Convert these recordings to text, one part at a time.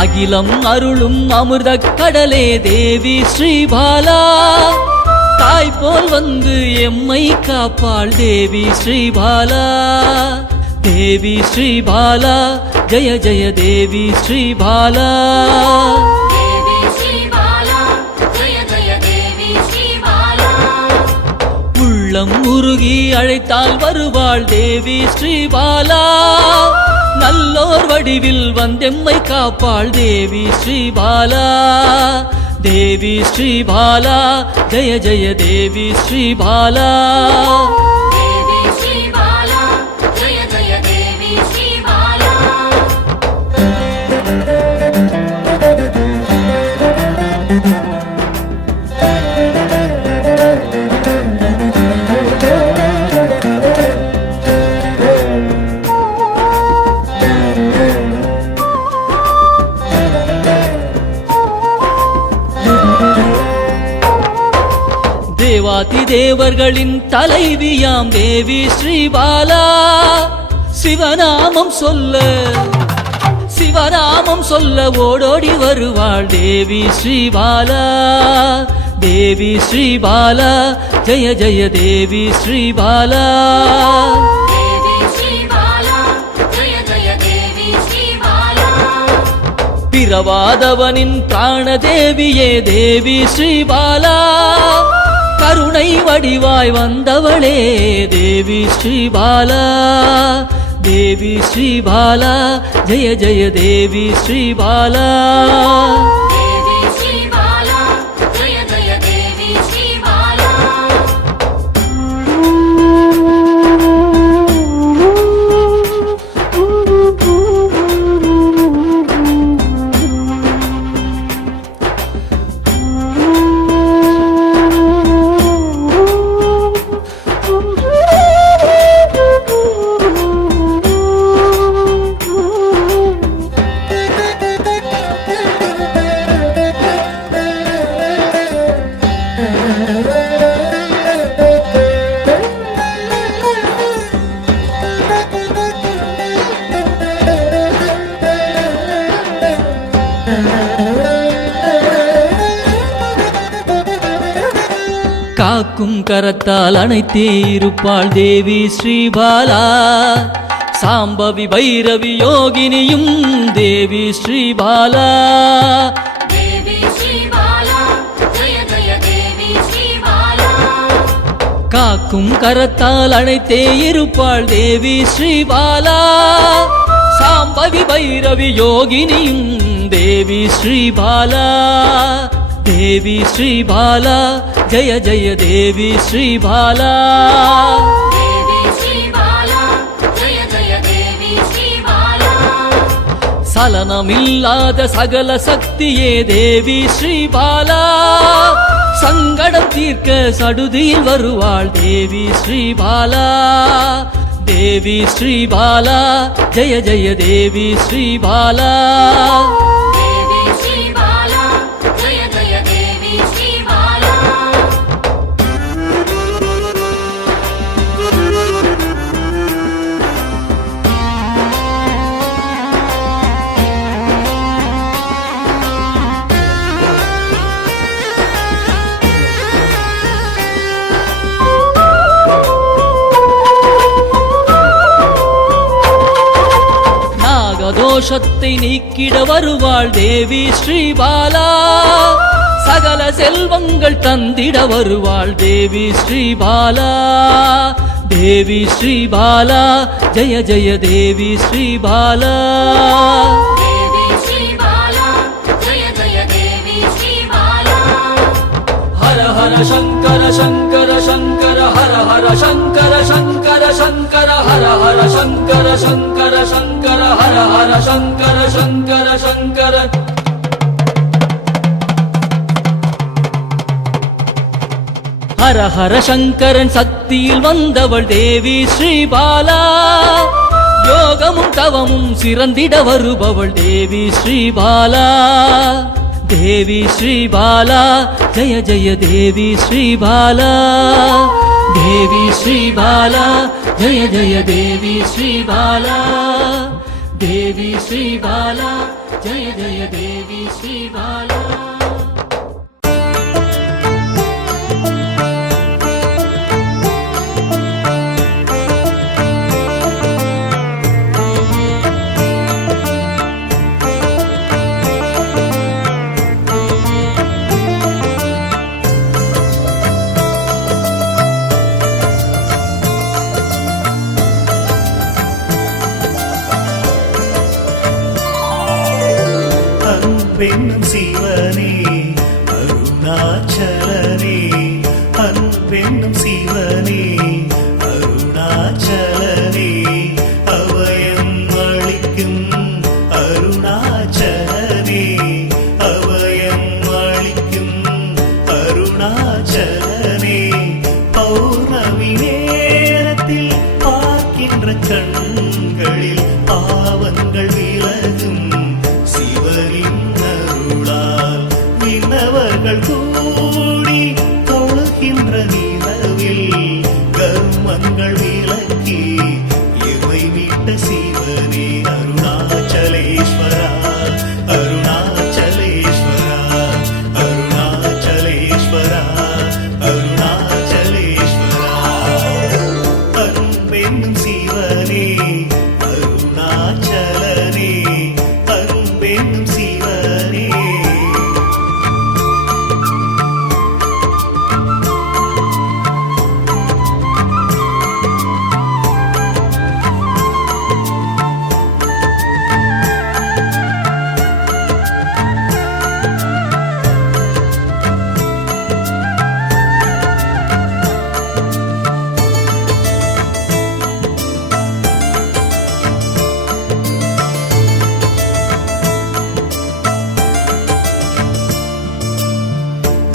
அகிலம் அருளும் அமிர்த கடலே தேவி ஸ்ரீபாலா, தாய் போல் வந்து எம்மை காப்பாள் தேவி ஸ்ரீபாலா. தேவி ஸ்ரீபாலா ஜெய ஜெய தேவி ஸ்ரீபாலா. உள்ளம் உருகி அழைத்தால் வருவாள் தேவி ஸ்ரீபாலா. நல்லோர் வடிவில் வந்தெம்மை காப்பாள் தேவி ஸ்ரீபாலா. தேவி ஸ்ரீபாலா ஜெய ஜெய தேவி ஸ்ரீபாலா. தேவாதி தேவர்களின் தலைவியாம் தேவி ஸ்ரீபாலா. சிவநாமம் சொல்ல ஓடோடி வருவாள் தேவி ஸ்ரீபாலா. தேவி ஸ்ரீபாலா ஜெய ஜெய தேவி ஸ்ரீபாலா. பிறவாதவனின் பிராணதேவியே தேவி ஸ்ரீபாலா. கருணை வடிவாய் வந்தவளே தேவி ஸ்ரீபாலா. தேவி ஸ்ரீபாலா ஜெய ஜெய தேவி ஸ்ரீபாலா. காக்கும் கரத்தால் அணைத்தே இருப்பாள் தேவி ஸ்ரீபாலா. சாம்பவி பைரவி யோகினியும் தேவி ஸ்ரீபாலா. காக்கும் கரத்தால் அணைத்தே இருப்பாள் தேவி ஸ்ரீபாலா. சாம்பவி பைரவி யோகினியும் தேவி ஸ்ரீபாலா. தேவி ஸ்ரீபாலா ஜெய ஜெய தேவி ஸ்ரீபாலா. சலனமில்லாத சகல சக்தியே தேவி ஸ்ரீபாலா. சங்கடம் தீர்க்க சடுதியில் வருவாள் தேவி ஸ்ரீபாலா. தேவி ஸ்ரீபாலா ஜெய ஜெய தேவி ஸ்ரீபாலா. தோஷத்தை நீக்கிட வருவாள் தேவி ஸ்ரீபாலா. சகல செல்வங்கள் தந்திட வருவாள் தேவி ஸ்ரீபாலா. தேவி ஸ்ரீபாலா ஜெய ஜெய தேவி ஸ்ரீபாலா. ஹர ஹர சங்கர சங்கர சங்கர ஹர ஹர சங்கர சங்கர சங்கர ஹர ஹர சங்கர சங்கர சங்கர ஹர ஹர சங்கர சங்கர சங்கர. ஹர ஹர சங்கரன் சக்தியில் வந்தவள் தேவி ஸ்ரீபாலா. யோகமும் தவமும் சிறந்திட வருபவள் தேவி ஸ்ரீபாலா. தேவி ஸ்ரீபாலா ஜய ஜய தேவி ஸ்ரீபாலா. தேவி ஸ்ரீபாலா ஜய ஜய தேவி ஸ்ரீபாலா. தேவி ஸ்ரீபாலா ஜய ஜய தேவி ஸ்ரீபாலா. அன்பென்னும் சிவனே அருணாச்சலனே. அன்பென்னும் சிவனே அருணாச்சலனே. அபயம் அளிக்கும் அருணாச்சலனே. அபயம் அளிக்கும் அருணாச்சலனே. பௌர்ணமி நேரத்தில் பார்க்கின்ற கண்களில் பாவங்கள் விலகும் சிவனின் அருளால். விண்ணவர்கள் கூடி தொழுகின்ற நிலவில் கர்மங்கள் விலக்கி இவை விட்ட சிவனே அருணாச்சலேஸ்வரா. அருணாச்சலேஸ்வரா அருணாச்சலேஸ்வரா அருணாச்சலேஸ்வரா. அன்பென்னும் சிவனே அருணாச்சலனே. அன்பென்னும் சிவனே.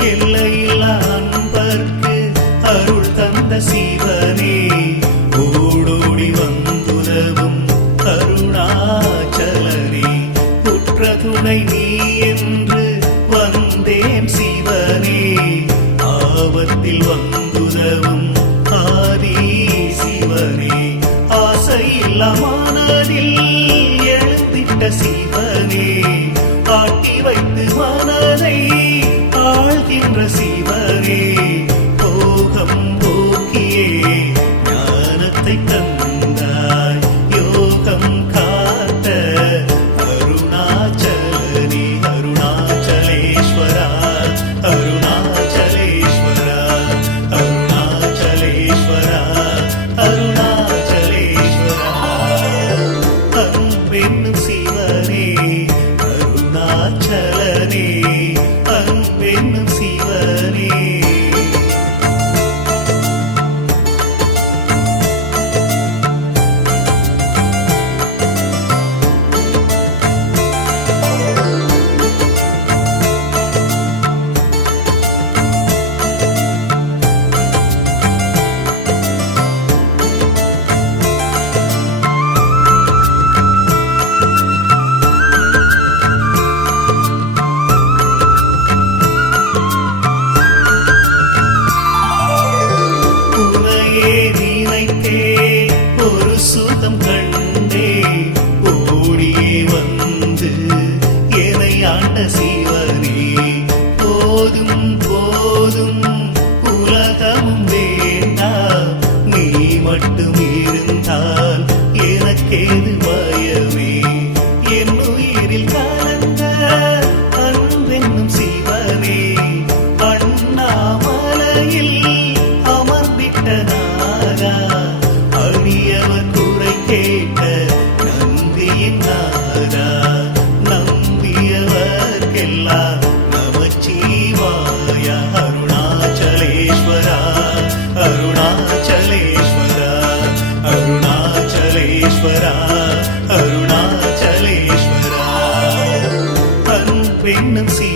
எல்லையில்லா அன்பர்க்கு அருள் தந்த சிவனே. ஓடோடி வந்துதவும் அருணாச்சலனே. உற்ற துணை நீ என்று வந்தேன் சிவனே. ஆபத்தில் வந்துதவும் ஆதி சிவனே. ஆசையில்லா மனதில் எழுந்திட்ட சிவனே. ஆட்டி வைத்து மனதை ஆழ்கின்ற சிவனே. போகம் போக்கியே ஞானத்தை தந்தாய். யோகம் காத்த அருணாச்சலனே. அருணாச்சலேஸ்வரா அருணாச்சலேஸ்வரா அருணாச்சலேஸ்வரா அருணாச்சலேஸ்வரா. அன்பென்னும் சிவனே அருணாச்சலனே. அன்பென்னும் சிவனே. உன்னையே நினைத்தே ஒரு சுகம் கண்டே. ஓடியே வந்து என்னை ஆண்ட சிவனே. போதும் போதும் உலகமும் வேண்டாம். நீ மட்டும் இருந்தால் எனக்கேது பயமே. என் உயிரில் கலந்த அன்பென்னும் சிவனே. அண்ணாமலையில் அமர்ந்திட்ட நாதா. அடியவர் குறை கேட்ட நந்தியின் நாதா. நம்பியவர்க்கெல்லாம் நமச்சிவாய அருணாச்சலேஸ்வரா அருணாச்சலே. எண்ணம் சீ